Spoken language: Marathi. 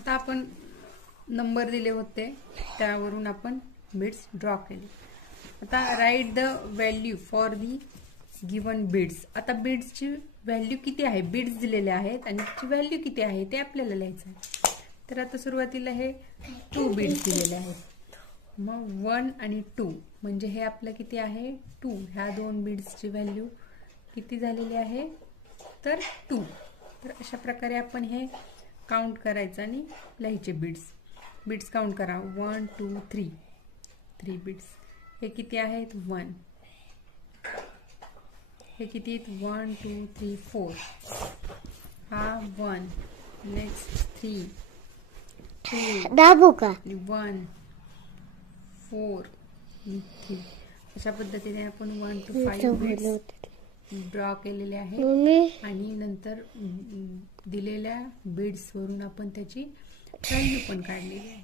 आता आपण नंबर दिले होते त्यावरून आपण बीड्स ड्रॉ केले. आता write the value for the given beads. आता बीड्सची व्हॅल्यू किती आहे, बीड्स दिलेले आहेत आणि त्याची व्हॅल्यू किती आहे ते आपल्याला लिहायचं आहे. तर आता सुरुवातीला हे 2 बीड्स दिलेले आहेत, मग 1 आणि 2 म्हणजे हे आपलं किती आहे 2. ह्या 2 बीड्सची व्हॅल्यू किती झालेली आहे तर 2. तर अशा प्रकारे आपण हे काउंट करायचं आणि लिहायचे बीड्स काउंट करा. 1 2 3 बीड्स. हे किती आहेत 1. हे किती आहेत 1 2 3 4. हा 1. नेक्स्ट 3 2 दाबू का 1 4 3. अशा पद्धतीने आपण 1 to 5 बीड्स ड्रॉ केलेले आहेत आणि नंतर दिलेल्या बीड्स वरून आपण त्याची व्हॅल्यू पण काढलेली आहे.